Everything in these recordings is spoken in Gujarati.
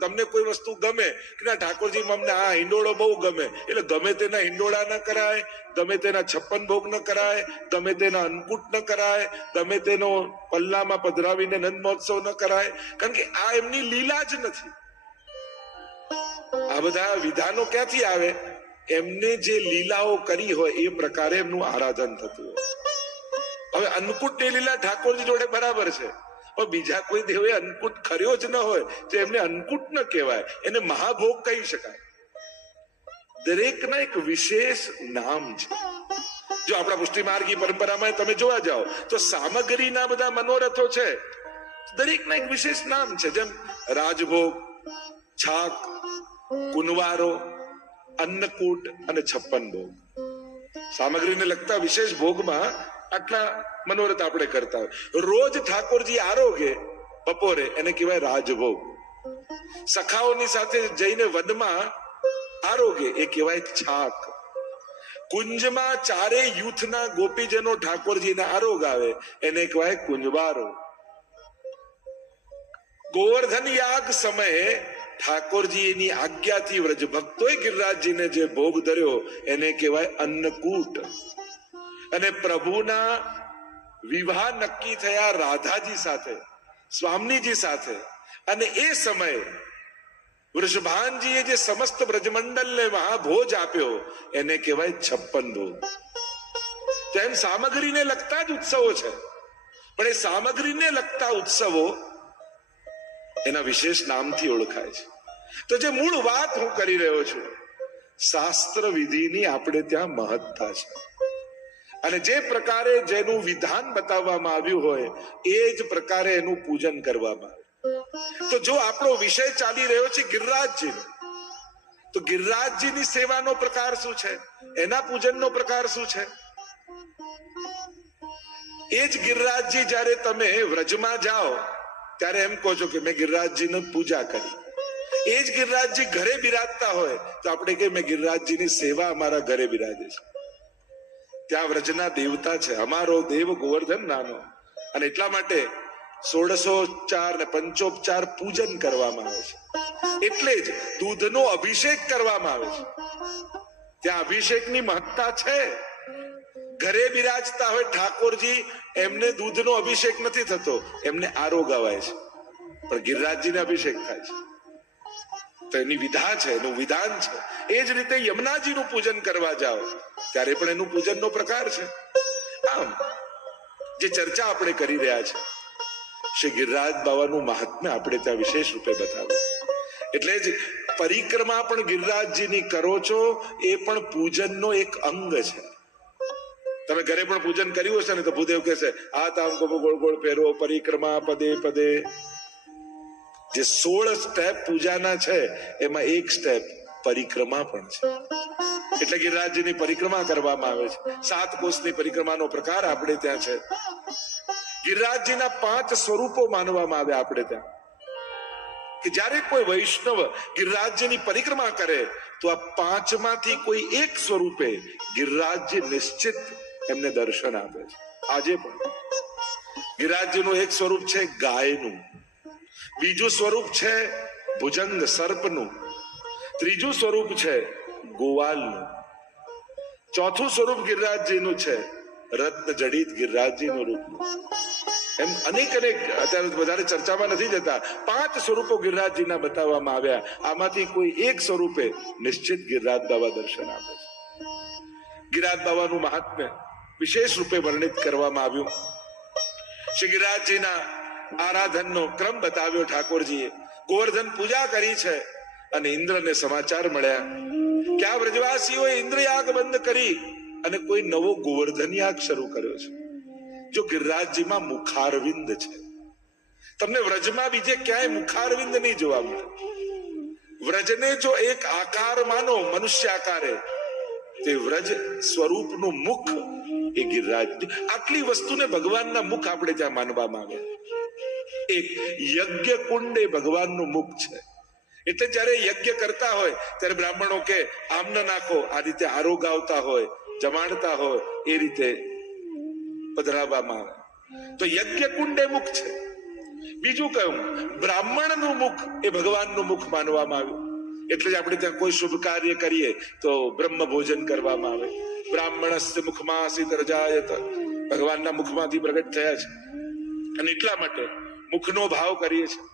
તમને કોઈ વસ્તુ ગમે કે ના ઠાકોરજી અમને આ હિંડોળો બહુ ગમે, એટલે ગમે તેના હિંડોળા ન કરાય, ગમે તેના 56 ભોગ ન કરાય, ગમે તેના અન્નકૂટ ન કરાય, ગમે તેનો પલ્લામાં પધરાવીને નંદ મહોત્સવ ન કરાય, કારણ કે આ એમની લીલા જ નથી. આ બધા વિધાનો ક્યાંથી આવે? એમને જે લીલાઓ કરી હોય એ પ્રકારે એમનું આરાધન થતું હોય. હવે અન્નકૂટ ની લીલા ઠાકોરજી જોડે બરાબર છે, પણ બીજા કોઈ દેવે અન્નકૂટ કર્યો જ ન હોય તો એમને અન્નકૂટ ન કહેવાય, એને મહાભોગ કહી શકાય. દરેકના એક વિશેષ નામ છે. જો આપણા પુષ્ટિ માર્ગી પરંપરામાં તમે જોવા જાઓ તો સામગ્રીના બધા મનોરથો છે, દરેકના એક વિશેષ નામ છે. જેમ રાજભોગ, છાક, કુનવારો, અન્નકૂટ અને 56 ભોગ. સામગ્રીને લગતા વિશેષ ભોગમાં આટલા મનોરથ આપણે કરતા હોય. રોજ ઠાકોરજી આરોગે બપોરે એને કહેવાય રાજભોગ. સખાઓની સાથે જઈને વનમાં આરોગે એ કહેવાય છાક. કુંજમાં ચારે યુથના ગોપીજનો ઠાકોરજીને આરોગ આવે એને કહેવાય કુંજવારો. ગોવર્ધન યાગ સમયે ઠાકોરજીની આજ્ઞાથી વ્રજ ભક્તોએ ગિરિરાજજીને જે ભોગ ધર્યો એને કહેવાય અન્નકૂટ. અને પ્રભુના વિવાહ નક્કી થયા રાધાજી સાથે, સ્વામીજી સાથે, અને એ સમયે વૃષભાનજીએ જે સમસ્ત બ્રજમંડલને મહાભોજ આપ્યો એને કહેવાય 56 ભોગ. તેમ સામગ્રીને લગતા જ ઉત્સવો છે, પણ એ સામગ્રીને લગતા ઉત્સવો એના વિશેષ નામથી ઓળખાય છે. તો જે મૂળ વાત હું કરી રહ્યો છું, શાસ્ત્ર વિધિની આપણે ત્યાં મહત્તા છે, અને જે પ્રકારે જેનું વિધાન બતાવવામાં આવ્યું હોય એ જ પ્રકારે એનું પૂજન કરવામાં આવે. તો જો આપણો વિષય ચાલી રહ્યો છે ગિરિરાજજીનો, તો ગિરિરાજજીની સેવાનો પ્રકાર શું છે, એના પૂજનનો પ્રકાર શું છે? એ જ ગિરિરાજજી જ્યારે તમે વ્રજમાં જાઓ ત્યારે એમ કહો છો કે મેં ગિરિરાજજીની પૂજા કરી. એ જ ગિરિરાજજી ઘરે બિરાજતા હોય તો આપણે કહીએ મેં ગિરિરાજજીની સેવા અમારા ઘરે બિરાજે છે. ત્યાં વ્રજના દેવતા છે, અમારો દેવ ગોવર્ધન નાનો. અને એટલા માટે 16उपचार ને 5उपचाર પૂજન કરવામાં આવે છે. એટલે જ દૂધનો અભિષેક કરવામાં આવે છે. ત્યાં અભિષેકની મહત્તા છે. ઘરે બિરાજતા હોય ઠાકોરજી, એમને દૂધનો અભિષેક નથી થતો, એમને આરોગ અવાય છે, પણ ગિરિરાજજીને અભિષેક થાય છે. તો એની વિધા છે, એનું વિધાન છે. એ જ રીતે યમુનાજીનું પૂજન કરવા જાઓ ત્યારે પણ એનું પૂજનનો પ્રકાર છે. આમ જે ચર્ચા આપણે કરી રહ્યા છે, શ્રી ગિરિરાજ બાવાનું મહાત્મ્ય આપણે ત્યાં વિશેષ રૂપે બતાવ્યું. એટલે જ પરિક્રમા પણ ગિરિરાજજીની કરો છો, એ પણ પૂજનનો એક અંગ છે. તમે ઘરે પણ પૂજન કર્યું હશે ને તો ભૂદેવ કહેશે હાથ આમ ગોળ ગોળ ફેરવો, પરિક્રમા પદે પદે. જે 16 સ્ટેપ પૂજાના છે એમાં એક સ્ટેપ પરિક્રમા પણ છે. એટલે ગિરિરાજજીની પરિક્રમા કરવામાં આવે છે. 7 કોષની પરિક્રમાનો પ્રકાર આપણે ત્યાં છે. ગિરિરાજજીના 5 સ્વરૂપો માનવામાં આવે આપણે ત્યાં, કે જ્યારે કોઈ વૈષ્ણવ ગિરિરાજજીની પરિક્રમા કરે તો આ 5 માંથી કોઈ એક સ્વરૂપે ગિરિરાજજી નિશ્ચિત એમને દર્શન આપે છે. આજે પણ ગિરિરાજજીનું એક સ્વરૂપ છે ગાયનું, બીજું સ્વરૂપ છે ભુજંગ સર્પનું, ત્રીજું સ્વરૂપ છે ગોવાલનું, ચોથું સ્વરૂપ ગિરિરાજજીનું છે રત્ન જડિત ગિરિરાજજીનું રૂપનું. એમ અનેક અત્યારે વધારે ચર્ચામાં નથી જતા, 5 સ્વરૂપો ગિરિરાજજીના બતાવવામાં આવ્યા. આમાંથી કોઈ એક સ્વરૂપે નિશ્ચિત ગિરિરાજ બાબા દર્શન આપે છે. ગિરિરાજ બાબાનું મહાત્મ્ય વિશેષ રૂપે વર્ણિત કરવામાં આવ્યું. શ્રી ગિરિરાજજીના આરાધનનો ક્રમ બતાવ્યો ઠાકોરજીએ. ગોવર્ધન પૂજા કરી છે અને ઇન્દ્રને સમાચાર મળ્યા કે આ વ્રજવાસીઓએ ઇન્દ્રયાગ બંધ કરી અને કોઈ નવો ગોવર્ધન યાગ શરૂ કર્યો છે. જો ગિરિરાજજીમાં મુખારવિંદ છે, તમને વ્રજમાં બીજે ક્યાંય મુખારવિંદ નહીં જોવા મળે. વ્રજને જો એક આકાર માનો, મનુષ્ય આકારે, તે વ્રજ સ્વરૂપનું મુખ એ ગિરિરાજ. આટલી વસ્તુને ભગવાનના મુખ આપણે ત્યાં માનવામાં આવે. એક યજ્ઞ કુંડ એ ભગવાનનું મુખ છે. એટલે જયારે યજ્ઞ કરતા હોય ત્યારે બ્રાહ્મણો કે આમ ન નાખો, આ રીતે આરોગ આવતા હોય, જમાડતા હોય એ રીતે પધરાવવામાં આવે. તો યજ્ઞ કુંડ એ મુખ છે. બીજું કહ્યું, બ્રાહ્મણનું મુખ એ ભગવાનનું મુખ માનવામાં આવ્યું. એટલે જ આપણે ત્યાં કોઈ શુભ કાર્ય કરીએ તો બ્રહ્મ ભોજન કરવામાં આવે. બ્રાહ્મણસ્ય મુખમાસી રજાયત, ભગવાનના મુખમાંથી પ્રગટ થયા છે અને એટલા માટે મુખનો ભાવ કરીએ છીએ.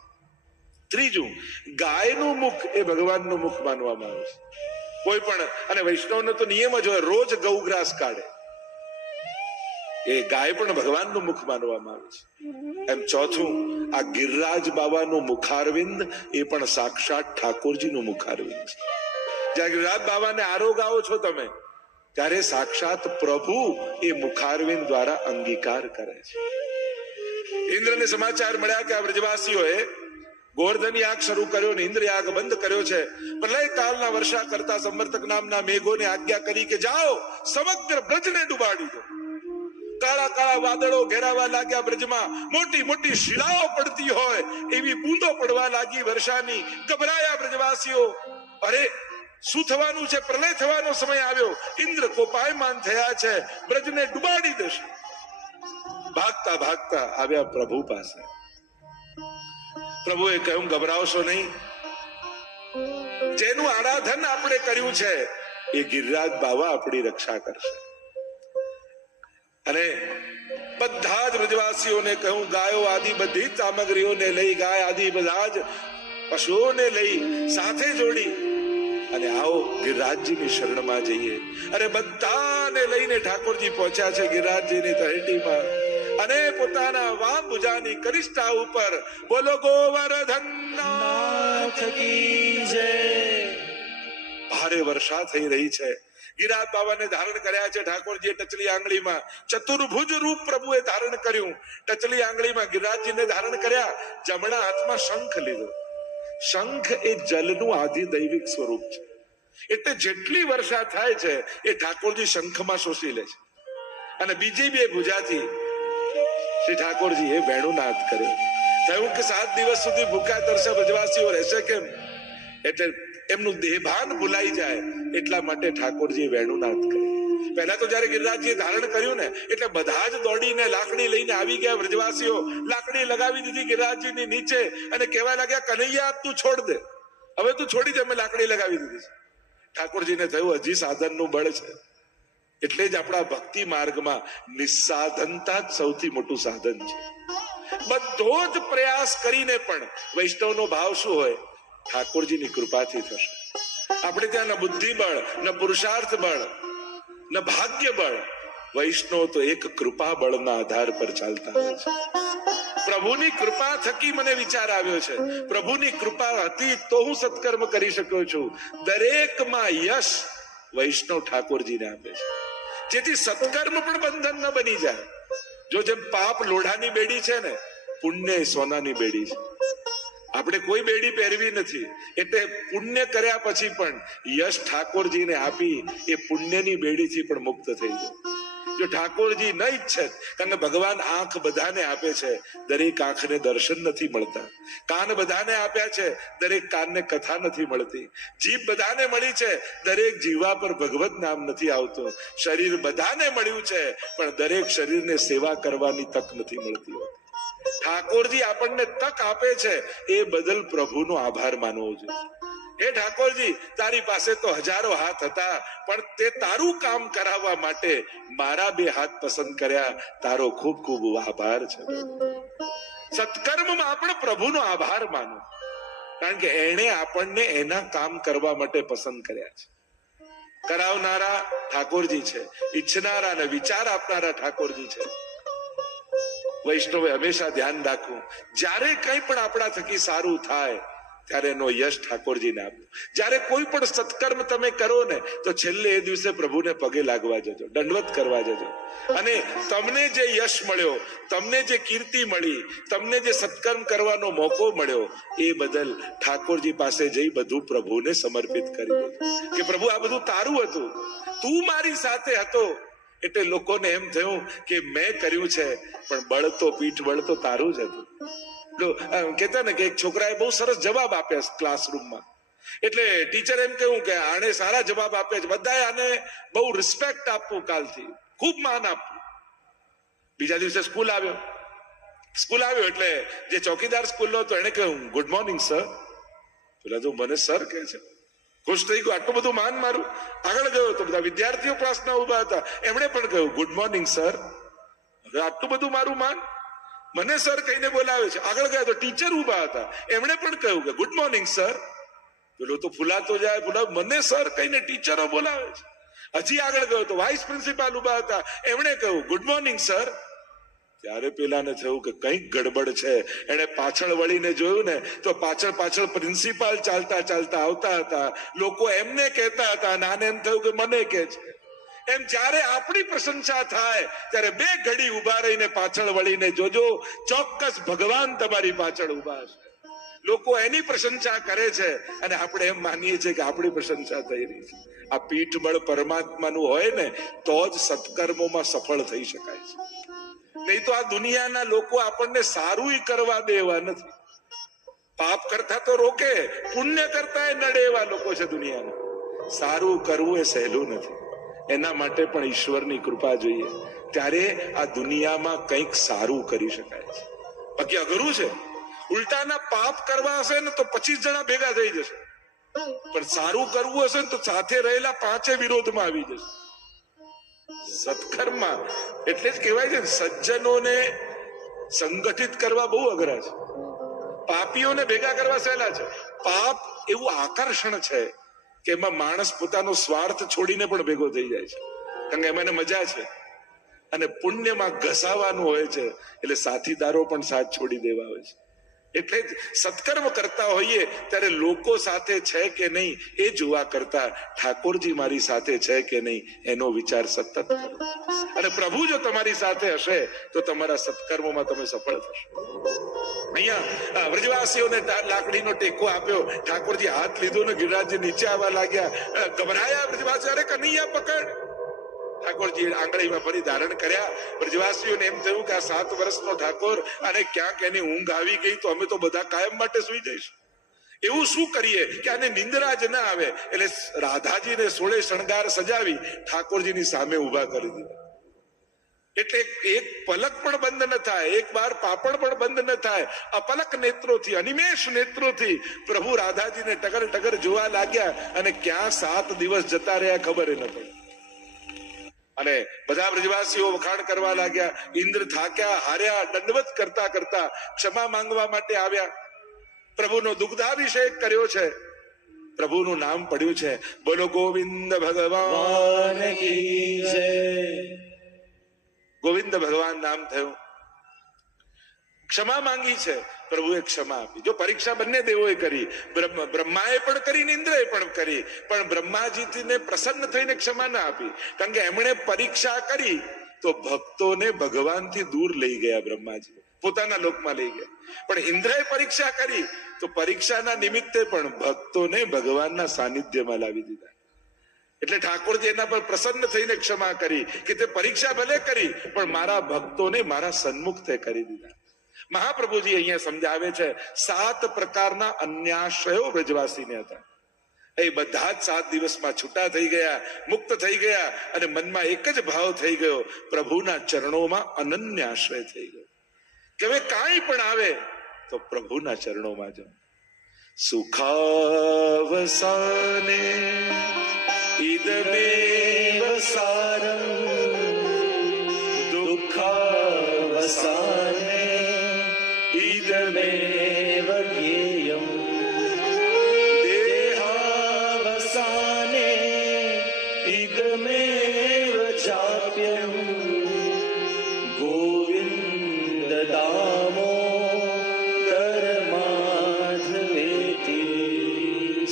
ત્રીજું, ગાયનું મુખ એ ભગવાનનું મુખ માનવામાં આવે છે. કોઈ પણ, અને વૈષ્ણવનો તો નિયમ જ હોય, રોજ ગૌગ્રાસ કાઢે, એ ગાય પણ ભગવાનનું મુખ માનવામાં આવે છે. એમ ચોથું, આ ગિરિરાજ બાબાનું મુખારવિંદ એ પણ સાક્ષાત ઠાકોરજીનું મુખારવિંદ છે. જ્યાં ગિરિરાજ બાબાને આરોગાવો છો તમે, ત્યારે સાક્ષાત પ્રભુ એ મુખારવિંદ દ્વારા અંગીકાર કરે છે. ઇન્દ્રને સમાચાર મળ્યા કે આ વ્રજવાસીઓએ ગોવર્ધન યાગ શરૂ કર્યો ને ઇન્દ્ર યાગ બંધ કર્યો છે. પ્રલય કાળના વર્ષા કરતા સંવર્તક નામના મેઘોને આજ્ઞા કરી કે જાઓ સમગ્ર બ્રજને ડુબાડી દો. કાળા કાળા વાદળો ઘેરાવા લાગ્યા બ્રજમાં, મોટી મોટી શિલાઓ પડતી હોય એવી બૂંદો પડવા લાગી વર્ષાની. ગભરાયા બ્રજવાસીઓ, અરે શું થવાનું છે? પ્રલય થવાનો સમય આવ્યો, ઇન્દ્ર કોપાયમાન થયા છે, બ્રજને ડુબાડી દેશે. ભાગતા ભાગતા આવ્યા પ્રભુ પાસે. પ્રભુએ કહ્યું, ગભરાવશો નહીં, જેનું આરાધન આપણે કર્યું છે એ ગિરિરાજ બાબા આપણી રક્ષા કરશે. અને બધા જ બ્રજવાસીઓને કહ્યું, ગાયો આદિ બધી જ સામગ્રીઓને લઈ, ગાય આદિ બધા જ પશુઓને લઈ સાથે જોડી અને આવો ગિરિરાજજીની શરણમાં જઈએ. અને બધાને લઈને ઠાકોરજી પહોંચ્યા છે ગિરિરાજજીની તળેટીમાં અને પોતાના વામ ભુજાની કરિષ્ઠા ઉપર બોલો ગોવર્ધન નાથ કી જય. ભારે વર્ષા થઈ રહી છે. ગિરિરાજ બાબાને ધારણ કર્યા છે ઠાકોરજીએ ટચલી આંગળીમાં. ચતુર્ભુજ રૂપ પ્રભુએ ધારણ કર્યું. ટચલી આંગળીમાં ગિરિરાજજીને ધારણ કર્યા. જમણા હાથમાં શંખ લીધો. શંખ એ જલનું આધિદૈવિક સ્વરૂપ છે. એટલે જેટલી વર્ષા થાય છે એ ઠાકોરજી શંખમાં શોષી લે છે. અને બીજી બે ભુજાથી શ્રી ઠાકોરજી એ વેણુનાદ કર્યો. થયું કે 7 દિવસ સુધી ભૂખ્યા તરસ્યા બ્રજવાસીઓ રહેશે કેમ? એટલે એમનું દેહભાન ભૂલાઈ જાય એટલા માટે ઠાકોરજી વેણુનાદ કર્યો. પહેલા તો જયારે ગિરિરાજજીએ ધારણ કર્યું ને એટલે બધા જ દોડીને લાકડી લઈને આવી ગયા બ્રજવાસીઓ. લાકડી લગાવી દીધી ગિરિરાજજીની નીચે અને કહેવા લાગ્યા, કનૈયા તું છોડ દે, હવે તું છોડી દે, અમે લાકડી લગાવી દીધી. ઠાકોરજીને થયું હજી સાધનનું બળ છે. એટલે જ આપણા ભક્તિ માર્ગમાં નિસ્સાધનતા જ સૌથી મોટું સાધન છે. બધો જ પ્રયાસ કરીને પણ વૈષ્ણવનો ભાવ શું હોય? ઠાકોરજીની કૃપાથી થશે. આપણે ત્યાં ન બુદ્ધિ બળ, ન પુરુષાર્થ બળ, ન ભાગ્ય બળ. વૈષ્ણવ તો એક કૃપા બળના આધાર પર ચાલતા હોય છે. પ્રભુની કૃપા થકી મને વિચાર આવ્યો છે, પ્રભુની કૃપા હતી તો હું સત્કર્મ કરી શક્યો છું. દરેકમાં યશ વૈષ્ણવ ઠાકોરજીને આપે છે, જેથી સત્કર્મ પણ બંધન ન બની જાય. જો જેમ પાપ લોઢાની બેડી છે ને, પુણ્ય સોનાની બેડી છે. આપણે કોઈ બેડી પહેરવી નથી, એટલે પુણ્ય કર્યા પછી પણ યશ ઠાકોરજીને આપી એ પુણ્યની બેડીથી પણ મુક્ત થઈ જાય. જો ઠાકોરજી ન ઈચ્છે, કારણ કે ભગવાન આંખ બધાને આપે છે, દરેક આંખને દર્શન નથી મળતા. કાન બધાને આપ્યા છે, દરેક કાનને કથા નથી મળતી. જીભ બધાને મળી છે, દરેક જીવા પર ભગવત નામ નથી આવતું. શરીર બધાને મળ્યું છે, પણ દરેક શરીરને સેવા કરવાની તક નથી મળતી. ઠાકોરજી આપણને તક આપે છે, એ બદલ પ્રભુનો આભાર માનવો જોઈએ. હે ઠાકોરજી, તારી પાસે તો હજારો હાથ હતા, પણ તે તારું કામ કરાવવા માટે મારા 2 હાથ પસંદ કર્યા. તારો ખૂબ ખૂબ આભાર છે. સત્કર્મમાં પણ પ્રભુનો આભાર માનો, કારણ કે એણે આપણને એના કામ કરવા માટે પસંદ કર્યા છે. કરાવનારા ઠાકોરજી છે, ઈચ્છનારા અને વિચાર આપનારા ઠાકોરજી છે. વૈષ્ણવે હંમેશા ધ્યાન રાખવું, જ્યારે કંઈ પણ આપણા થકી સારું થાય ત્યારે એનો યશ ઠાકોરજીને આપવું. જ્યારે કોઈ પણ સત્કર્મ તમે કરો ને, તો છેલ્લે એ દિવસે પ્રભુને પગે લાગવા જજો, દંડવત કરવા જજો. અને તમને જે યશ મળ્યો, તમને જે કીર્તિ મળી, તમને જે સત્કર્મ કરવાનો મોકો મળ્યો, એ બદલ ઠાકોરજી પાસે જઈ બધું પ્રભુને સમર્પિત કરી દેજો કે પ્રભુ આ બધું તારું હતું, તું મારી સાથે હતો. એટલે લોકોને એમ થયું કે મેં કર્યું છે, પણ બળ તો પીઠ બળ તો તારું જ હતું. કહેતા ને કે એક છોકરાએ બહુ સરસ જવાબ આપ્યા ક્લાસરૂમમાં. એટલે ટીચર એમ કહ્યું કે આને સારા જવાબ આપ્યા છે, બધાએ આને બહુ રિસ્પેક્ટ આપવું, કાલથી ખૂબ માન આપવું. બીજા દિવસે સ્કૂલ આવ્યો, સ્કૂલ આવ્યો એટલે જે ચોકીદાર સ્કૂલનો હતો એને કહ્યું ગુડ મોર્નિંગ સર. પેલા તો મને સર કહે છે, ખુશ થઈ ગયો, આટલું બધું માન મારું. આગળ ગયો તો બધા વિદ્યાર્થીઓ ક્લાસના ઉભા હતા, એમણે પણ કહ્યું ગુડ મોર્નિંગ સર. હવે આટલું બધું મારું માન, મને સર કહીને બોલાવે છે. આગળ ગયા તો ટીચર ઉભા હતા, એમણે પણ કહ્યું કે ગુડ મોર્નિંગ સર. પેલો તો ફૂલાતો જાય, મને સર કહીને ટીચરો બોલાવે છે. હજી આગળ ગયો તો વાઇસ પ્રિન્સિપાલ ઉભા હતા, એમણે કહ્યું ગુડ મોર્નિંગ સર. ત્યારે પેલાને થયું કે કંઈક ગડબડ છે. એને પાછળ વળીને જોયું ને તો પાછળ પ્રિન્સિપાલ ચાલતા ચાલતા આવતા હતા. લોકો એમને કહેતા હતા અને આને એમ થયું કે મને કે છે. એમ જ્યારે આપણી પ્રશંસા થાય ત્યારે બે ઘડી ઉભા રહીને પાછળ વળીને જોજો, ચોક્કસ ભગવાન તમારી પાછળ ઉભા છે. લોકો એની પ્રશંસા કરે છે અને આપણે એમ માનીએ છીએ કે આપણી પ્રશંસા થઈ રહી છે. આ પીઠબળ પરમાત્માનું હોય ને તો જ સત્કર્મોમાં સફળ થઈ શકાય છે. નહીં તો આ દુનિયાના લોકો આપણને સારું કરવા દેવા નથી. પાપ કરતા તો રોકે, પુણ્ય કરતા નડે એવા લોકો છે દુનિયાના. સારું કરવું એ સહેલું નથી, એના માટે પણ ઈશ્વરની કૃપા જોઈએ, ત્યારે આ દુનિયામાં કંઈક સારું કરી શકાય છે. બાકી અઘરું છે. ઉલટાના પાપ કરવા હશે ને તો 25 જણા ભેગા થઈ જશે, પણ સારું કરવું હશે ને તો સાથે રહેલા 5 વિરોધમાં આવી જશે. સત્કર્મમાં એટલે જ કહેવાય છે સજ્જનોને સંગઠિત કરવા બહુ અઘરા છે, પાપીઓને ભેગા કરવા સહેલા છે. પાપ એવું આકર્ષણ છે કે એમાં માણસ પોતાનો સ્વાર્થ છોડીને પણ ભેગો થઈ જાય છે, કારણ કે એમાં મજા છે. અને પુણ્યમાં ઘસાવાનું હોય છે એટલે સાથીદારો પણ સાથ છોડી દેવા હોય છે. એટલે જ સત્કર્મ કરતા હોઈએ ત્યારે લોકો સાથે છે કે નહીં એ જોવા કરતા ઠાકોરજી મારી સાથે છે કે નહીં એનો વિચાર સતત કરો. અને પ્રભુ જો તમારી સાથે હશે તો તમારા સત્કર્મોમાં તમે સફળ થશો. અહીંયા વ્રજવાસીઓને લાકડીનો ટેકો આપ્યો, ઠાકોરજી હાથ લીધો ને ગિરિરાજજી નીચે આવવા લાગ્યા. ગભરાયા વ્રજવાસીઓ, અરે કનૈયા પકડ. ઠાકોરજી આંગળીમાં ફરી ધારણ કર્યા. વ્રજવાસીઓને એમ થયું કે આ 7 વર્ષનો ઠાકોર અને ક્યાંક એની ઊંઘ આવી ગઈ તો અમે તો બધા કાયમ માટે સુઈ જઈશું. એવું શું કરીએ કે આને નિંદ્રા જ ના આવે. એટલે રાધાજીને 16 શણગાર સજાવી ઠાકોરજીની સામે ઉભા કરી દીધા. એટલે એક પલક પણ બંધ ન થાય, એક બાર પાપડ પણ બંધ ન થાય. અપલક નેત્રોથી, અનિમેષ નેત્રોથી પ્રભુ રાધાજીને ટગર ટગર જોવા લાગ્યા અને ક્યાં 7 દિવસ જતા રહ્યા ખબર ન પડી. અને બધા બ્રજવાસીઓ વખાણ કરવા લાગ્યા. ઇન્દ્ર થાક્યા, હાર્યા, દંડવત કરતા કરતા ક્ષમા માંગવા માટે આવ્યા. પ્રભુનો દુગ્ધાભિષેક કર્યો છે, પ્રભુનું નામ પડ્યું છે. બોલો ગોવિંદ ભગવાન કી જય. ગોવિંદ ભગવાન નામ થયું. ક્ષમા માંગી છે, પ્રભુએ ક્ષમા આપી. જો પરીક્ષા બંને દેવોએ કરી, બ્રહ્માએ પણ કરી, ઇન્દ્રએ પણ કરી, પણ બ્રહ્માજીને પ્રસન્ન થઈને ક્ષમા ના આપી, કારણ કે એમણે પરીક્ષા કરી તો ભક્તોને ભગવાનથી દૂર લઈ ગયા. બ્રહ્માજી પોતાના લોકમાં લઈ ગયા, પણ ઇન્દ્રએ પરીક્ષા કરી તો પરીક્ષાના નિમિત્તે પણ ભક્તોને ભગવાનના સાનિધ્યમાં લાવી દીધા. એટલે ઠાકોરજી એના પર પ્રસન્ન થઈને ક્ષમા કરી કે તે પરીક્ષા ભલે કરી પણ મારા ભક્તોને મારા સન્મુખ તે કરી દીધા. મહાપ્રભુજી અહીંયા સમજાવે છે 7 પ્રકારના અન્યાશ્રયો વ્રજવાસીને હતા. એ બધા જ 7 દિવસમાં છૂટા થઈ ગયા, મુક્ત થઈ ગયા અને મનમાં એક જ ભાવ થઈ ગયો, પ્રભુના ચરણોમાં અનન્યાશ્રય થઈ ગયો કે હવે કાંઈ પણ આવે તો પ્રભુના ચરણોમાં જાઓ. સુખાવસાને ઇદમેવ સારં દુઃખાવસાને ઇદમેવ જ્ઞેયં દેહાવસાને ઇદમેવ ચાપ્યં ગોવિંદ દામોદર માધવેતિ.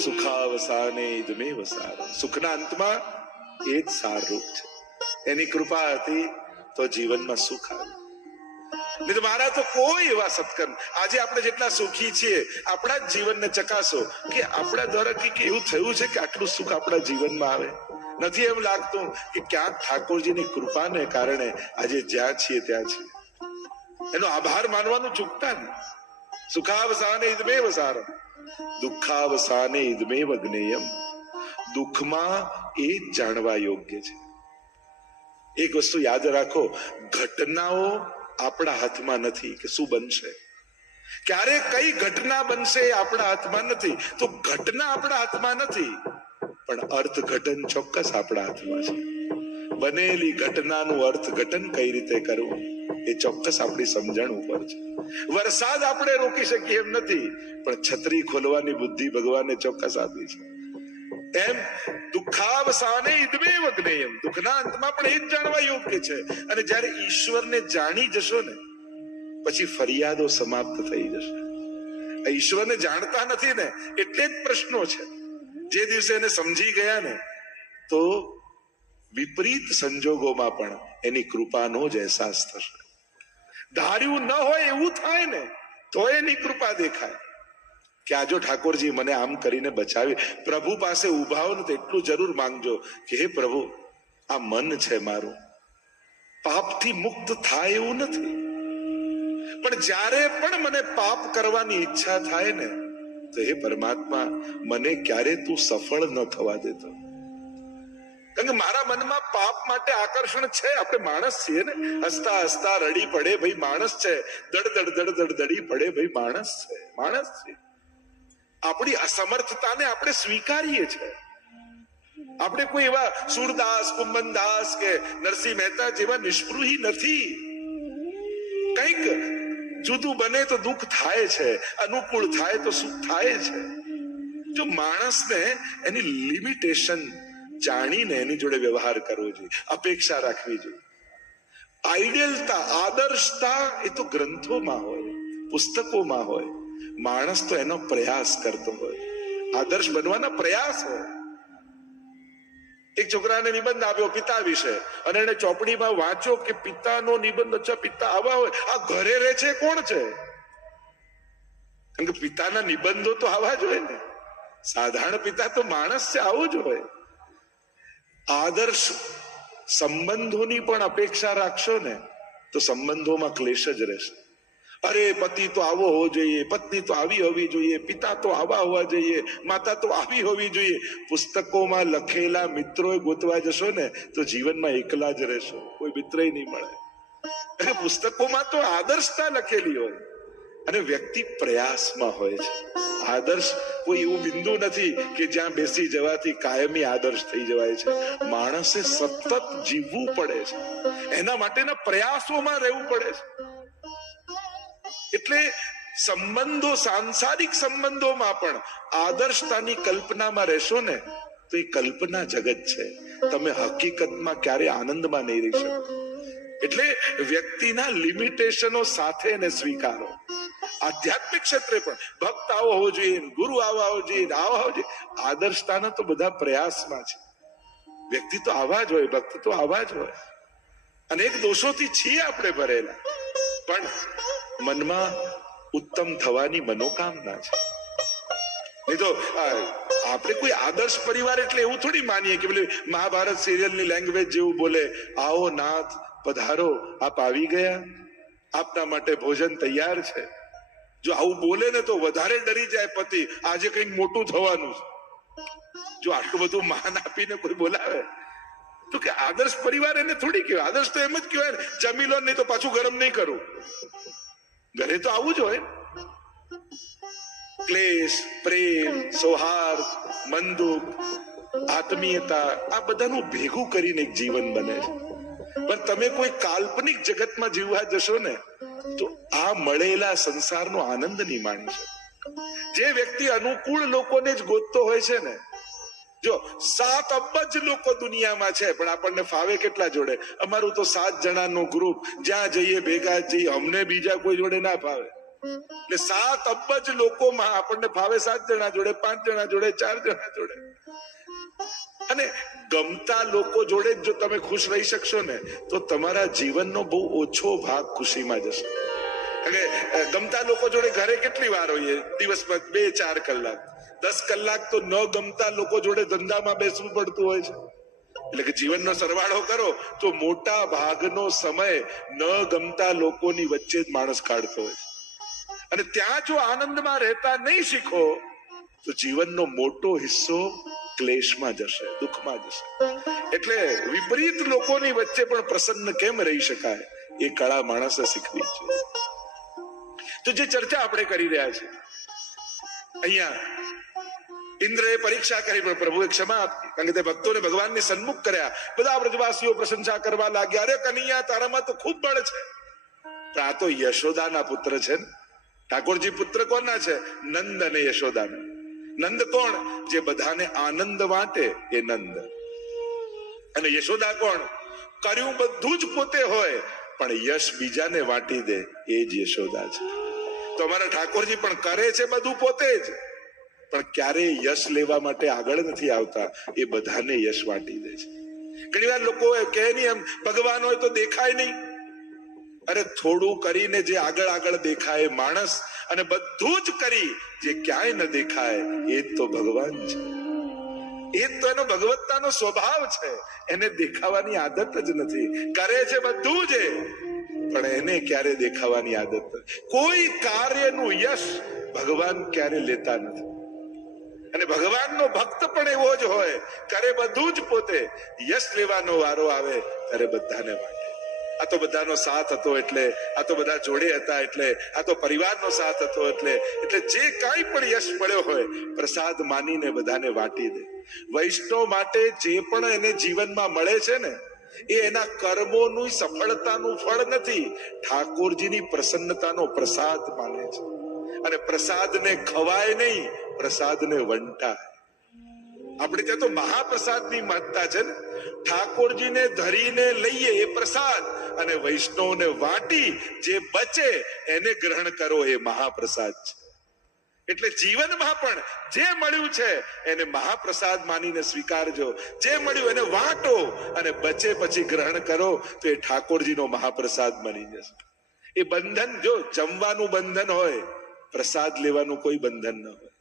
સુખાવસાને ઇદમેવ સારં. સુખના અંતમાં એ જ સાર રૂપ છે. એની કૃપા હતી તો જીવનમાં સુખ આવ્યું. નહીં તો મારા તો કોઈ એવા સત્કર્મ. આજે આપણે જેટલા સુખી છીએ આપણા જ જીવનને ચકાસો કે આપણા દ્વારા કંઈક એવું થયું છે કે આટલું સુખ આપણા જીવનમાં આવે. નથી એમ લાગતું કે ક્યાંક ઠાકોરજીની કૃપાને કારણે આજે જ્યાં છીએ ત્યાં છીએ. એનો આભાર માનવાનું ચૂકતા નહીં. સુખાવસાને ઇદમેવ સારં દુઃખાવસાને ઇદમેવ જ્ઞેયં. દુઃખમાં એ જ જાણવા યોગ્ય છે. એક વસ્તુ યાદ રાખો, ઘટનાઓ આપણા હાથમાં નથી કે શું બનશે, ક્યારે કઈ ઘટના બનશે એ આપણા હાથમાં નથી. તો ઘટના આપણા હાથમાં નથી, પણ અર્થઘટન ચોક્કસ આપણા હાથમાં છે. બનેલી ઘટનાનું અર્થઘટન કઈ રીતે કરવું એ ચોક્કસ આપણી સમજણ ઉપર છે. વરસાદ આપણે રોકી શકીએ એમ નથી, પણ છત્રી ખોલવાની બુદ્ધિ ભગવાને ચોક્કસ આપી છે. એમ દુઃખાવસાને ઇદમેવ જ્ઞેયમ, દુઃખના અંતમાં પણ એ જ જાણવા યોગ્ય છે. અને જ્યારે ઈશ્વરને જાણી જશો ને પછી ફરિયાદો સમાપ્ત થઈ જશે. ઈશ્વરને જાણતા નથી ને એટલે જ પ્રશ્નો છે. જે દિવસે એને સમજી ગયા ને તો વિપરીત સંજોગોમાં પણ એની કૃપાનો જ અહેસાસ થશે. ધાર્યું ન હોય એવું થાય ને તો એની કૃપા દેખાય કે આજો ઠાકોરજી મને આમ કરીને બચાવી. પ્રભુ પાસે ઉભા હો ને તો એટલું જરૂર માંગજો કે હે પ્રભુ, આ મન છે મારું, પાપથી મુક્ત થાય એવું નથી, પણ જ્યારે પણ મને પાપ કરવાની ઈચ્છા થાય ને તો હે પરમાત્મા, મને ક્યારે તું સફળ ન થવા દેતો. કારણ કે મારા મનમાં પાપ માટે આકર્ષણ છે. આપણે માણસ છીએ ને, હસતા હસતા રડી પડે ભાઈ માણસ છે, દડ દડ દડ દડ દડી પડે ભાઈ માણસ છે, માણસ છે. આપણી અસમર્થતાને આપણે સ્વીકારીએ છીએ. આપણે કોઈ એવા સુરદાસ, કુંભનદાસ કે નરસિંહ મહેતા જેવા નિષ્પૃહી નથી. કંઈક જુદું બને તો દુઃખ થાય છે, અનુકૂળ થાય તો સુખ થાય છે. જો માણસને એની લિમિટેશન જાણીને એની જોડે વ્યવહાર કરવો જોઈએ, અપેક્ષા રાખવી જોઈએ. આઈડિયલતા, આદર્શતા એ તો ગ્રંથોમાં હોય, પુસ્તકોમાં હોય. માણસ તો એનો પ્રયાસ કરતો હોય, આદર્શ બનવાના પ્રયાસ હોય. એક છોકરાને નિબંધ આપ્યો પિતા વિશે, અને એને ચોપડીમાં વાંચ્યો કે પિતાનો નિબંધ, અચ્છા પિતા આવા હોય, આ ઘરે રહે છે કોણ છે? કારણ કે પિતાના નિબંધો તો આવા જ હોય ને. સાધારણ પિતા તો માણસ છે, આવો જ હોય. આદર્શ સંબંધોની પણ અપેક્ષા રાખશો ને તો સંબંધોમાં ક્લેશ જ રહેશે. અરે પતિ તો આવો હોવો જોઈએ, પત્ની તો આવી હોવી જોઈએ, પિતા તો આવા હોવા જોઈએ, માતા તો આવી હોવી જોઈએ. પુસ્તકોમાં લખેલા મિત્રો ગોતવા જશો ને તો જીવનમાં એકલા જ રહેશો, કોઈ મિત્ર નહીં મળે. પુસ્તકોમાં તો આદર્શતા લખેલી હોય અને વ્યક્તિ પ્રયાસમાં હોય છે. આદર્શ કોઈ એવું બિંદુ નથી કે જ્યાં બેસી જવાથી કાયમી આદર્શ થઈ જવાય છે. માણસે સતત જીવવું પડે છે, એના માટેના પ્રયાસોમાં રહેવું પડે છે. એટલે સંબંધો, સાંસારિક સંબંધોમાં પણ આદર્શતાની કલ્પનામાં રહેશો ને તો એ કલ્પના જગત છે. તમે હકીકતમાં ક્યારે આનંદમાં નહીં રહી શકો. એટલે વ્યક્તિના લિમિટેશનો સાથે એને સ્વીકારો. આધ્યાત્મિક ક્ષેત્રે પણ ભક્ત આવો હોવો જોઈએ, ગુરુ આવા હોવો જોઈએ, આવા હોવો જોઈએ. આદર્શતાના તો બધા પ્રયાસમાં છે. વ્યક્તિ તો આવા જ હોય, ભક્ત તો આવા જ હોય. અનેક દોષોથી છીએ આપણે ભરેલા, પણ મનમાં ઉત્તમ થવાની મનોકામના છે. નહીં તો આપણે કોઈ આદર્શ પરિવાર એટલે એવું થોડી માનીએ કે પેલી મહાભારત સિરિયલની લેંગ્વેજ જેવું બોલે, આવો નાથ પધારો, આપ આવી ગયા, આપના માટે ભોજન તૈયાર છે. જો આવું બોલે ને તો વધારે ડરી જાય પતિ, આજે કંઈક મોટું થવાનું છે. જો આટલું બધું માન આપીને કોઈ બોલાવે તો કે આદર્શ પરિવાર એને થોડી કહેવાય. આદર્શ તો એમ જ કહેવાય, જમી લો નહીં તો પાછું ગરમ નહીં કરું. ઘરે તો આવું જ હોય. ક્લેશ, પ્રેમ, સૌહાર્દ, મનદુખ, આત્મીયતા, આ બધાનું ભેગું કરીને એક જીવન બને છે. પણ તમે કોઈ કાલ્પનિક જગતમાં જીવવા જશો ને તો આ મળેલા સંસારનો આનંદ નહીં માણી શકે. જે વ્યક્તિ અનુકૂળ લોકોને જ ગોતતો હોય છે ને, જો 7 અબજ લોકો દુનિયામાં છે પણ આપણને ફાવે કેટલા જોડે? અમારું તો 7 જણાનું ગ્રુપ, જ્યાં જઈએ ભેગા જઈએ, અમને બીજા કોઈ જોડે ના ફાવે. એટલે 7 અબજ લોકોમાં આપણને ફાવે 7 જણા જોડે, 5 જણા જોડે, 4 જણા જોડે. અને ગમતા લોકો જોડે જ જો તમે ખુશ રહી શકશો ને તો તમારા જીવનનો બહુ ઓછો ભાગ ખુશીમાં જશે. ગમતા લોકો જોડે ઘરે કેટલી વાર હોઈએ? દિવસમાં 2-4 કલાક. 10 કલાક તો ન ગમતા લોકો જોડે ધંધામાં બેસવું પડતું હોય છે. એટલે કે જીવનનો સરવાળો કરો તો મોટા ભાગનો સમય ન ગમતા લોકોની વચ્ચે જ માણસ કાઢતો હોય છે. અને ત્યાં જો આનંદમાં રહેતા નહીં શીખો તો જીવનનો મોટો હિસ્સો ક્લેશમાં જશે, દુઃખમાં જશે. એટલે વિપરીત લોકોની વચ્ચે પણ પ્રસન્ન કેમ રહી શકાય એ કળા માણસે શીખવી છે. તો જે ચર્ચા આપણે કરી રહ્યા છીએ અહીંયા, ઇન્દ્રએ પરીક્ષા કરી પણ પ્રભુએ ક્ષમા આપી, કારણ કે તે ભક્તોને ભગવાનની સન્મુખ કર્યા. બધા વ્રજવાસીઓ પ્રશંસા કરવા લાગ્યા, અરે કનૈયા તારામાં તો ખૂબ બળ છે. પણ આ તો યશોદાના પુત્ર છે ને. ઠાકોરજી પુત્ર કોના છે? નંદ અને યશોદાના. નંદ કોણ? જે બધાને આનંદ વાંટે એ નંદ. અને યશોદા કોણ? કર્યું બધું જ પોતે હોય પણ યશ બીજાને વાંટી દે એ જ યશોદા છે. તો અમારા ઠાકોરજી પણ કરે છે બધું પોતે જ, પણ ક્યારેય યશ લેવા માટે આગળ નથી આવતા, એ બધાને યશ વાંટી દે છે. ઘણી વાર લોકો કહે નહીં એમ ભગવાન હોય તો દેખાય નહીં. અરે થોડું કરીને જે આગળ આગળ દેખાય માણસ, અને બધું જ કરી જે ક્યાંય ન દેખાય એ તો ભગવાન છે. એ તો એનો ભગવત્તાનો સ્વભાવ છે. એને દેખાવાની આદત જ નથી. કરે છે બધું જ, પણ એને ક્યારે દેખાવાની આદત નથી. કોઈ કાર્યનું યશ ભગવાન ક્યારે લેતા નથી. અને ભગવાનનો ભક્ત પણ એવો જ હોય, કરે બધું જ પોતે, યશ લેવાનો વારો આવે ત્યારે બધાને વાંટે. આ તો બધાનો સાથ હતો એટલે, આ તો બધા જોડે હતા એટલે, આ તો પરિવારનો સાથ હતો એટલે જે કાંઈ પણ યશ મળ્યો હોય પ્રસાદ માનીને બધાને વાંટી દે. વૈષ્ણવ માટે જે પણ એને જીવનમાં મળે છે ને, એ એના કર્મોનું સફળતાનું ફળ નથી, ઠાકોરજીની પ્રસન્નતાનો પ્રસાદ માને છે. અને પ્રસાદને ખવાય નહીં, પ્રસાદને વંટાય. આપણે ત્યાં તો મહાપ્રસાદની મહત્તા છે ને. ઠાકોરજીને ધરીને લઈએ એ પ્રસાદ, અને વૈષ્ણવને વાટી જે બચે એને ગ્રહણ કરો એ મહાપ્રસાદ છે. એટલે જીવનમાં પણ જે મળ્યું છે એને મહાપ્રસાદ માનીને સ્વીકારજો. જે મળ્યું એને વાટો અને બચે પછી ગ્રહણ કરો તો એ ઠાકોરજીનો મહાપ્રસાદ બની જશે. એ બંધન, જો જમવાનું બંધન હોય, પ્રસાદ લેવાનું કોઈ બંધન ન હોય.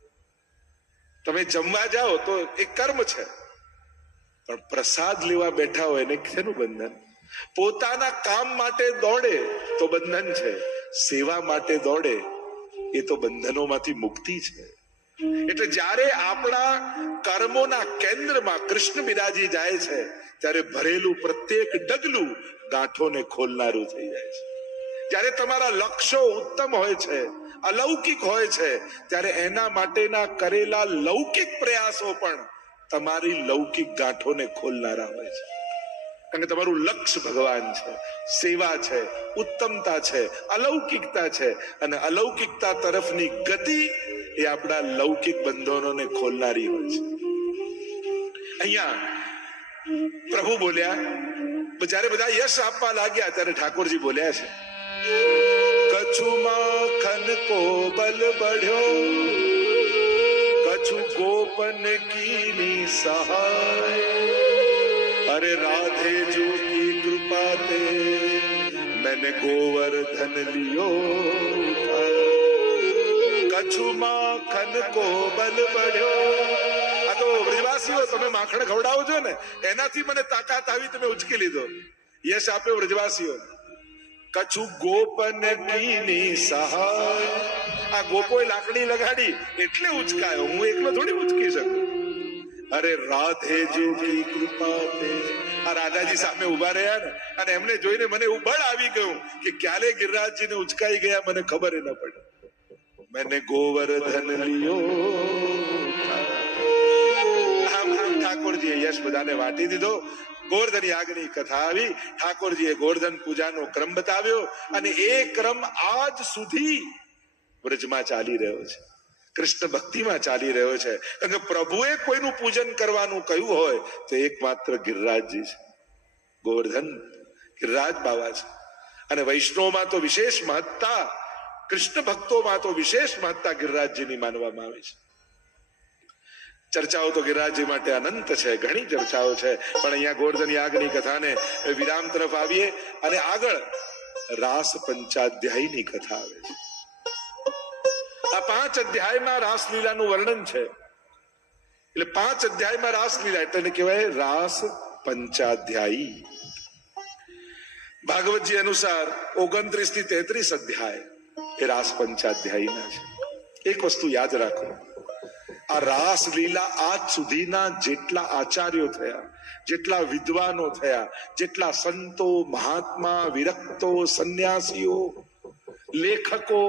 તમે જમવા જાઓ તો એક કર્મ છે, પણ પ્રસાદ લેવા બેઠા હોય એને શેનું બંધન? પોતાના કામ માટે દોડે તો બંધન છે, સેવા માટે દોડે એ તો બંધનોમાંથી મુક્તિ છે. એટલે જ્યારે આપણા કર્મોના કેન્દ્રમાં કૃષ્ણ બિરાજી જાય છે ત્યારે ભરેલું પ્રત્યેક ડગલું ગાંઠોને ખોલનારું થઈ જાય છે. જ્યારે તમારા લક્ષ્યો ઉત્તમ હોય છે, અલૌકિક હોય છે, ત્યારે એના માટેના કરેલા લૌકિક પ્રયાસો પણ તમારી લૌકિક ગાંઠોને ખોલનારા હોય છે. કારણ કે તમારું લક્ષ્ય ભગવાન છે, સેવા છે, ઉત્તમતા છે, અલૌકિકતા છે. અને અલૌકિકતા તરફની ગતિ એ આપણા લૌકિક બંધનોને ખોલનારી હોય છે. અહીંયા પ્રભુ બોલ્યા, જ્યારે બધા યશ આપવા લાગ્યા ત્યારે ઠાકોરજી બોલ્યા છે, કछु માખન કો બલ બઢ્યો, કछु ગોપન કી સહાય, અરે રાધે જો કી કૃપા તે मैंने गोवर्धन लियो, कछु माखन को बल बढ़्यो. આ તો વ્રજવાસીઓ તમે માખણ ખવડાવજો ને એનાથી મને તાકાત આવી, તમે ઉચકી લીધો. યશ આપ્યો વ્રજવાસીઓ. કछु ગોપન કીની સહાય, આ ગોપોએ લાકડી લગાડી એટલે ઉચકાયો, હું એકલો થોડી ઉચકી શકું. અરે રાધે જો કી કૃપા તે, આ રાધાજી સામે ઉભા રહ્યા ને, અને એમને જોઈને મને એવું બળ આવી ગયું કે ક્યારે ગિરિરાજજીને ઉચકાઈ ગયા મને ખબર ન પડી. મેને ગોવર્ધન લિયો. આમ ઠાકોરજીએ યશ બધાને વાટી દીધો. ગોવર્ધન યાગની કથા આવી, ઠાકોરજીએ ગોવર્ધન પૂજાનો ક્રમ બતાવ્યો, અને એ ક્રમ આજ સુધી વ્રજમાં ચાલી રહ્યો છે, કૃષ્ણ ભક્તિમાં ચાલી રહ્યો છે. કારણ કે પ્રભુએ કોઈનું પૂજન કરવાનું કહ્યું હોય તો એકમાત્ર ગિરિરાજજી છે, ગોવર્ધન ગિરિરાજ બાવા છે. અને વૈષ્ણવમાં તો વિશેષ મહત્તા, કૃષ્ણ ભક્તોમાં તો વિશેષ મહત્તા ગિરિરાજજીની માનવામાં આવે છે. ચર્ચાઓ તો ગિરિરાજજી માટે અનંત છે, ઘણી ચર્ચાઓ છે, પણ અહીંયા ગોવર્ધન યાગની કથાને વિરામ તરફ આવીએ અને આગળ રાસ પંચાધ્યાયની કથા આવે છે. આ 5 અધ્યાયમાં રાસલીલાનું વર્ણન છે. એટલે 5 અધ્યાયમાં રાસલીલા એટલે કહેવાય રાસ પંચાધ્યાયી. ભાગવતજી અનુસાર 29 થી 33 અધ્યાય એ રાસ પંચાધ્યાયીના છે. એક વસ્તુ યાદ રાખો, આ રાસ લીલા આજ સુધીના જેટલા આચાર્યો થયા, જેટલા વિદ્વાનો થયા, જેટલા સંતો, મહાત્મા, વિરક્તો, સંન્યાસીઓ, લેખકો,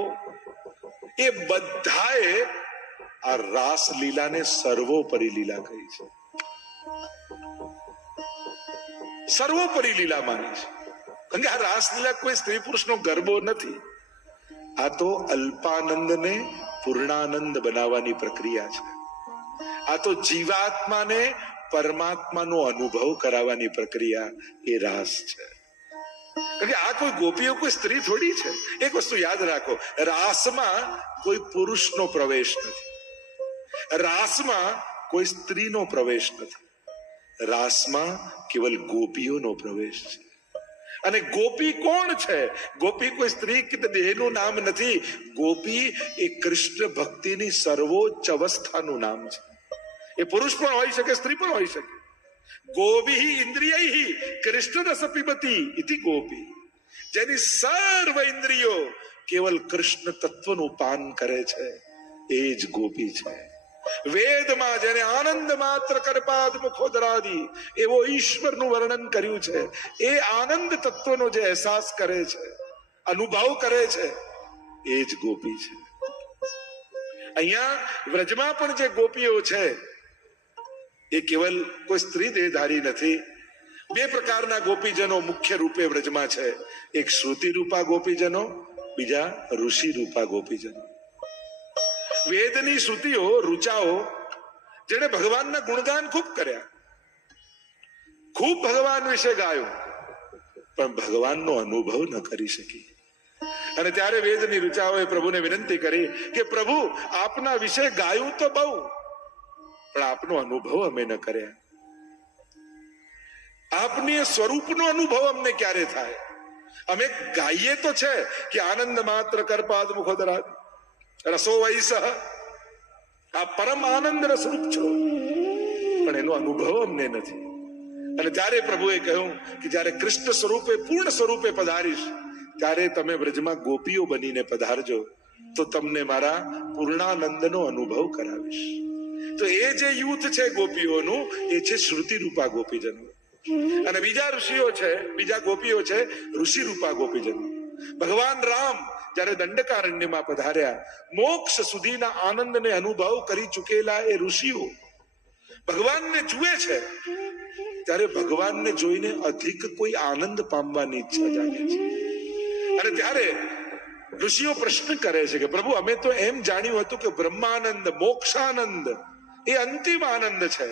એ બધાએ આ રાસ લીલાને સર્વોપરી લીલા કહી છે, સર્વોપરી લીલા માની છે. કારણ કે આ રાસલીલા કોઈ સ્ત્રી પુરુષનો ગરબો નથી. આ તો અલ્પાનંદને પૂર્ણાનંદ બનાવવાની પ્રક્રિયા છે. આ તો જીવાત્માને પરમાત્માનો અનુભવ કરાવવાની પ્રક્રિયા એ રાસ છે. કારણ કે આ કોઈ ગોપીઓ કોઈ સ્ત્રી થોડી છે. એક વસ્તુ યાદ રાખો, રાસમાં કોઈ પુરુષનો પ્રવેશ નથી, રાસમાં કોઈ સ્ત્રીનો પ્રવેશ નથી, રાસમાં કેવલ ગોપીઓનો પ્રવેશ છે. અને ગોપી કોણ છે? ગોપી કોઈ સ્ત્રી કે દેહનું નામ નથી. ગોપી એ કૃષ્ણ ભક્તિની સર્વોચ્ચ અવસ્થાનું નામ છે. એ પુરુષ પણ હોઈ શકે, સ્ત્રી પણ હોઈ શકે. ગોપી ઇન્દ્રિયૈ કૃષ્ણ રસ પીબતી ઇતિ ગોપી. જેની સર્વ ઇન્દ્રિયો કેવલ કૃષ્ણ તત્વનું પાન કરે છે, એ જ ગોપી છે. વેદમાં જેને આનંદ માત્ર કરપાદ મુખોદરાદી એવો ઈશ્વરનું વર્ણન કર્યું છે, એ આનંદ તત્વનો જે અહેસાસ કરે છે, અનુભવ કરે છે, એ જ ગોપી છે. અહીંયા વ્રજમાં પણ જે ગોપીઓ છે એ કેવલ કોઈ સ્ત્રી દેહધારી નથી. બે પ્રકારના ગોપીજનો મુખ્ય રૂપે વ્રજમાં છે. એક શ્રુતિ રૂપા ગોપીજનો, બીજા ઋષિ રૂપા ગોપીજનો. વેદની શ્રુતિઓ, ઋચાઓ, જેને ભગવાનના ગુણગાન ખૂબ કર્યા, ખૂબ ભગવાન વિશે ગાયું, પણ ભગવાનનો અનુભવ ન કરી શકી. અને ત્યારે વેદની ઋચાઓએ પ્રભુને વિનંતી કરી કે પ્રભુ, આપના વિશે ગાયું તો બહુ, પણ આપનો અનુભવ અમે ન કર્યા. આપની સ્વરૂપનો અનુભવ અમને ક્યારે થાય? અમે ગાઈએ તો છે કે આનંદ માત્ર કરપાદ મુખોદરા રસો વૈસ, આ પરમ આનંદ રસરૂપ છો, પણ એનો અનુભવ અમને નથી. અને ત્યારે પ્રભુએ કહ્યું કે જ્યારે કૃષ્ણ સ્વરૂપે, પૂર્ણ સ્વરૂપે પધારીશ, ત્યારે તમે વ્રજમાં ગોપીઓ બનીને પધારજો, તો તમને મારા પૂર્ણાનંદનો અનુભવ કરાવીશ. તો એ જે યુથ છે ગોપીઓનું, એ છે શ્રુતિ રૂપા ગોપીજનો. અને બીજા ઋષિઓ છે, બીજા ગોપીઓ છે ઋષિ રૂપા ગોપીજનો. ભગવાન રામ જ્યારે દંડકારણ્યમાં પધાર્યા, મોક્ષ સુધીના આનંદને અનુભવ કરી ચૂકેલા એ ઋષિઓ ભગવાનને જુએ છે, ત્યારે ભગવાનને જોઈને અધિક કોઈ આનંદ પામવાની ઈચ્છા જાગે છે. અને ત્યારે ઋષિઓ પ્રશ્ન કરે છે કે પ્રભુ, અમે તો એમ જાણ્યું હતું કે બ્રહ્માનંદ, મોક્ષાનંદ એ અંતિમ આનંદ છે,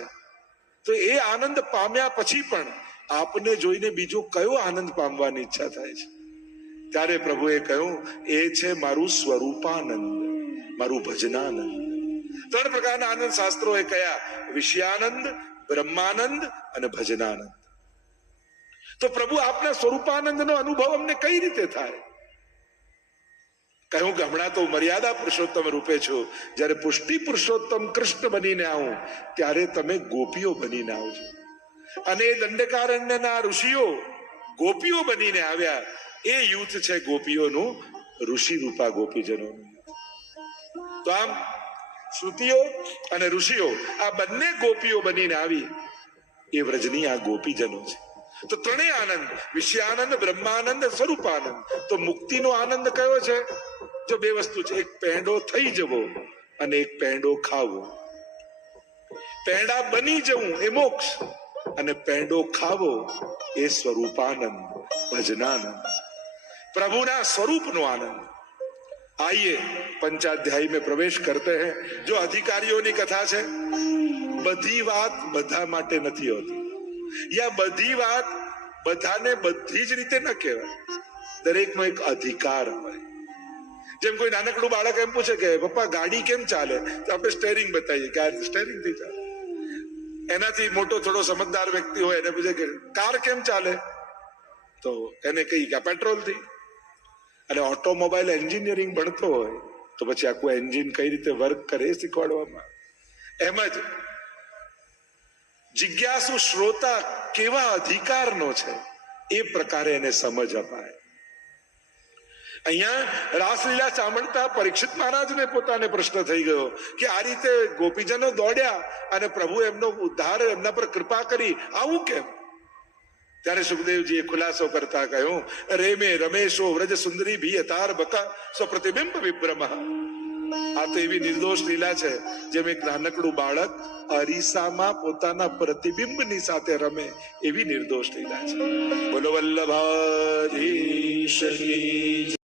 તો એ આનંદ પામ્યા પછી પણ આપને જોઈને બીજો કયો આનંદ પામવાની ઈચ્છા થાય છે? ત્યારે પ્રભુએ કહ્યું, એ છે મારું સ્વરૂપાનંદ, મારું ભજનાનંદ. ત્રણ પ્રકારના આનંદ શાસ્ત્રોએ કયા? વિષયાનંદ, બ્રહ્માનંદ અને ભજનાનંદ. તો પ્રભુ, આપના સ્વરૂપાનંદનો અનુભવ અમને કઈ રીતે થાય? કહ્યું કે હમણાં તો મર્યાદા પુરુષોત્તમ રૂપે છો, જ્યારે પુષ્ટિ પુરુષોત્તમ કૃષ્ણ બનીને આવું, ત્યારે તમે ગોપીઓ બનીને આવજો. અને એ દંડકારણ્યના ઋષિઓ ગોપીઓ બનીને આવ્યા. એ યુથ છે ગોપીઓનું, ઋષિ રૂપા ગોપીજનોનું. તો આમ શ્રુતિઓ અને ઋષિઓ આ બંને ગોપીઓ બનીને આવી એ વ્રજની આ ગોપીજનો છે. તો ત્રણેય આનંદ, વિષયાનંદ, બ્રહ્માનંદ, સ્વરૂપાનંદ. તો મુક્તિનો આનંદ કયો છે? જો બે વસ્તુ છે, એક પેંડો થઈ જવો અને એક પેંડો ખાવો. પેંડા બની જવું એ મોક્ષ, અને પેંડો ખાવો એ સ્વરૂપાનંદ, ભજનાનંદ, प्रभुना स्वरूप नो आनंद. आइए पंचाध्यायी में प्रवेश करते हैं. जो अधिकारियों कथा है, बधी बात बधा माटे नहीं होती, या बधी बात बधाने बधी ज रीते न कहेवाय. दरेकनो एक अधिकार होय. જેમ કોઈ નાનકડું બાળક એમ પૂછે કે પપ્પા ગાડી કેમ ચાલે, તો આપણે સ્ટેરિંગ બતાવીએ કે આ સ્ટેરિંગ થી ચાલે. એનાથી મોટો થોડો સમજદાર વ્યક્તિ હોય એને પૂછે કે કાર કેમ ચાલે, તો એને કહી કે પેટ્રોલ થી. અને ઓટોમોબાઈલ એન્જિનિયરિંગ ભણતો હોય તો પછી આખું એન્જિન કઈ રીતે વર્ક કરે એ શીખવાડવામાં આવે. એમ જ જિજ્ઞાસુ શ્રોતા કેવા અધિકારનો છે એ પ્રકારે એને સમજ અપાય. અહીંયા રાસલીલા સાંભળતા પરીક્ષિત મહારાજને પોતાને પ્રશ્ન થઈ ગયો કે આ રીતે ગોપીજનો દોડ્યા અને પ્રભુ એમનો ઉદ્ધાર એમના પર કૃપા કરી, આવું કેમ? ત્યારે સુખદેવજીએ ખુલાસો કરતા કહ્યું, રેમે રમેશો વ્રજ સુંદરી ભી અતાર બકા સ્વ પ્રતિબિંબ વિભ્રમ. આ તો એવી નિર્દોષ લીલા છે જેમ એક નાનકડું બાળક અરીસામાં પોતાના પ્રતિબિંબની સાથે રમે, એવી નિર્દોષ લીલા છે. બોલો વલ્લભાધીશ કી